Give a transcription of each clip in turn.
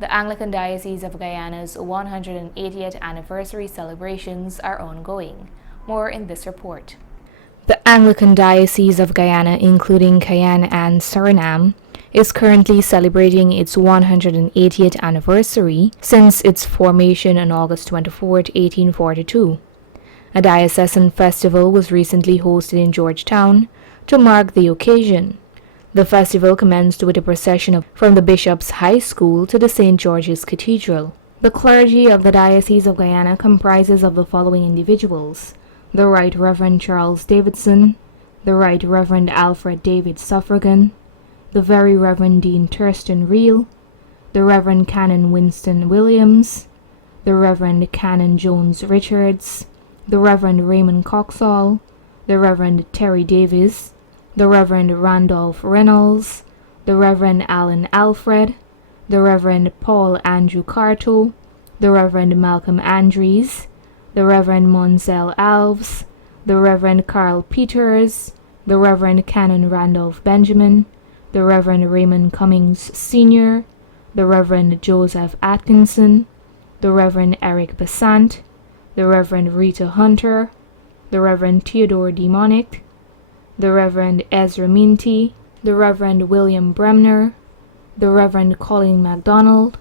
The Anglican Diocese of Guyana's 180th anniversary celebrations are ongoing. More in this report. The Anglican Diocese of Guyana, including Guyana and Suriname, is currently celebrating its 180th anniversary since its formation on August 24, 1842. A diocesan festival was recently hosted in Georgetown to mark the occasion. The festival commenced with a procession from the Bishop's High School to the St. George's Cathedral. The clergy of the Diocese of Guyana comprises of the following individuals: the Right Reverend Charles Davidson, the Right Reverend Alfred David Suffragan, the Very Reverend Dean Thurston Reel, the Reverend Canon Winston Williams, the Reverend Canon Jones Richards, the Reverend Raymond Coxall, the Reverend Terry Davis, the Reverend Randolph Reynolds, the Reverend Alan Alfred, the Reverend Paul Andrew Carto, the Reverend Malcolm Andrews, the Reverend Monsell Alves, the Reverend Carl Peters, the Reverend Canon Randolph Benjamin, the Reverend Raymond Cummings Sr., the Reverend Joseph Atkinson, the Reverend Eric Besant, the Reverend Rita Hunter, the Reverend Theodore Demonic, the Reverend Ezra Minty, the Reverend William Bremner, the Reverend Colin MacDonald,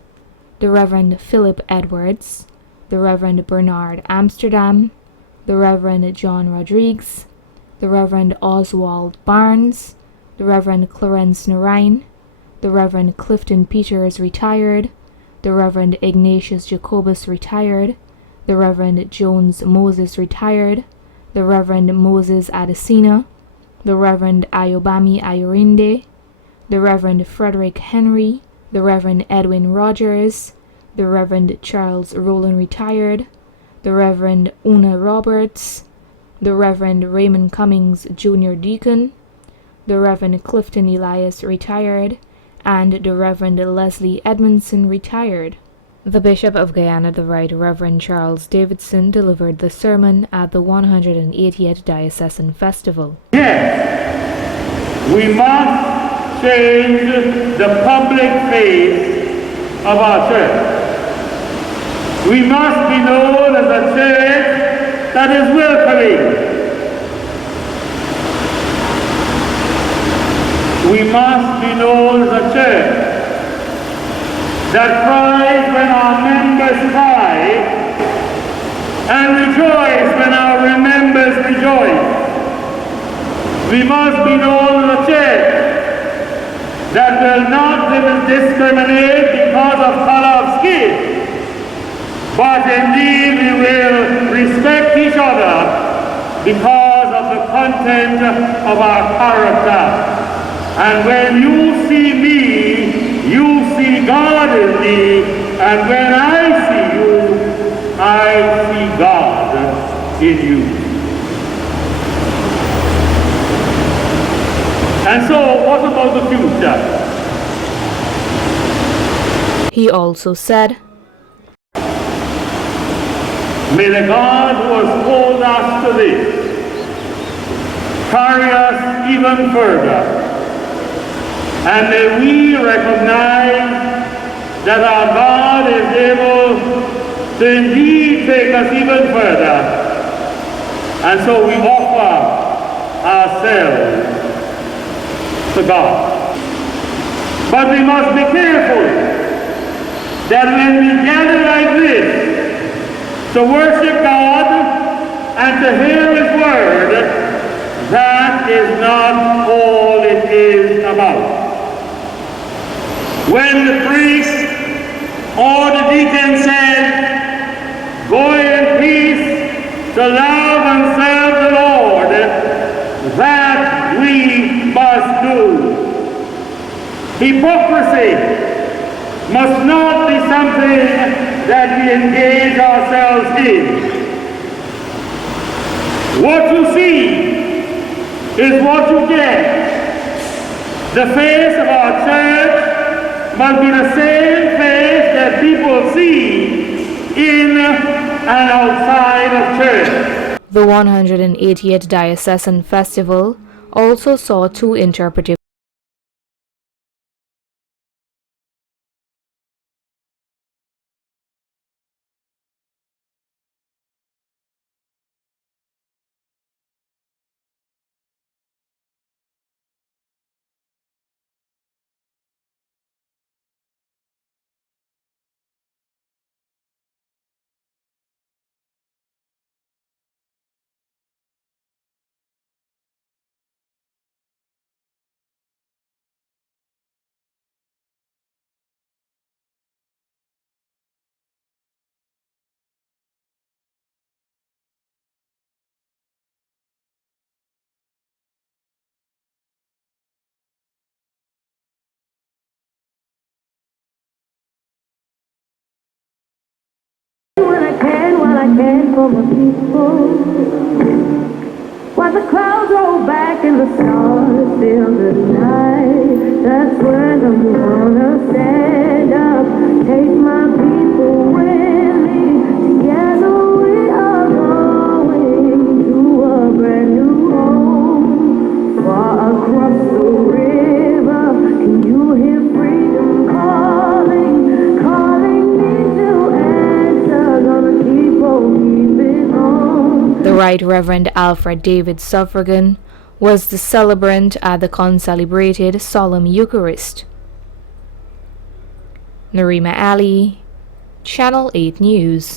the Reverend Philip Edwards, the Reverend Bernard Amsterdam, the Reverend John Rodrigues, the Reverend Oswald Barnes, the Reverend Clarence Narine, the Reverend Clifton Peters retired, the Reverend Ignatius Jacobus retired, the Reverend Jones Moses retired, the Reverend Moses Adesina, the Reverend Ayobami Ayorinde, the Reverend Frederick Henry, the Reverend Edwin Rogers, the Reverend Charles Rowland retired, the Reverend Una Roberts, the Reverend Raymond Cummings Jr. Deacon, the Reverend Clifton Elias retired, and the Reverend Leslie Edmondson retired. The Bishop of Guyana, the Right Reverend Charles Davidson, delivered the sermon at the 180th Diocesan Festival. Yes, we must change the public face of our church. We must be known as a church that is welcoming. We must be known as a church that cries when our members cry and rejoice when our members rejoice. We must be known as a church that will not discriminate because of color of skin, but indeed we will respect each other because of the content of our character. And when you see me, you see God in me, and when I see you, I see God in you. And so, what about the future? He also said, may the God who has called us to this carry us even further. And may we recognize that our God is able to indeed take us even further. And so we offer ourselves to God. But we must be careful that when we gather like this to worship God and to hear His word, that is not all it is about. When the priest or the deacon said, go in peace to love and serve the Lord, that we must do. Hypocrisy must not be something that we engage ourselves in. What you see is what you get. The face of our church must be the same face that people see in and outside of church. The 180th Diocesan Festival also saw two interpretive and for my people. While the clouds roll back and the stars fill the night, that's when I'm gonna stand up, take my people with me. Together we are going to a brand new home, far across the river. Can you hear freedom calling, calling me to answer? Gonna keep on keeping on. The Right Reverend Alfred David Suffragan was the celebrant at the concelebrated Solemn Eucharist. Narima Ali, Channel 8 News.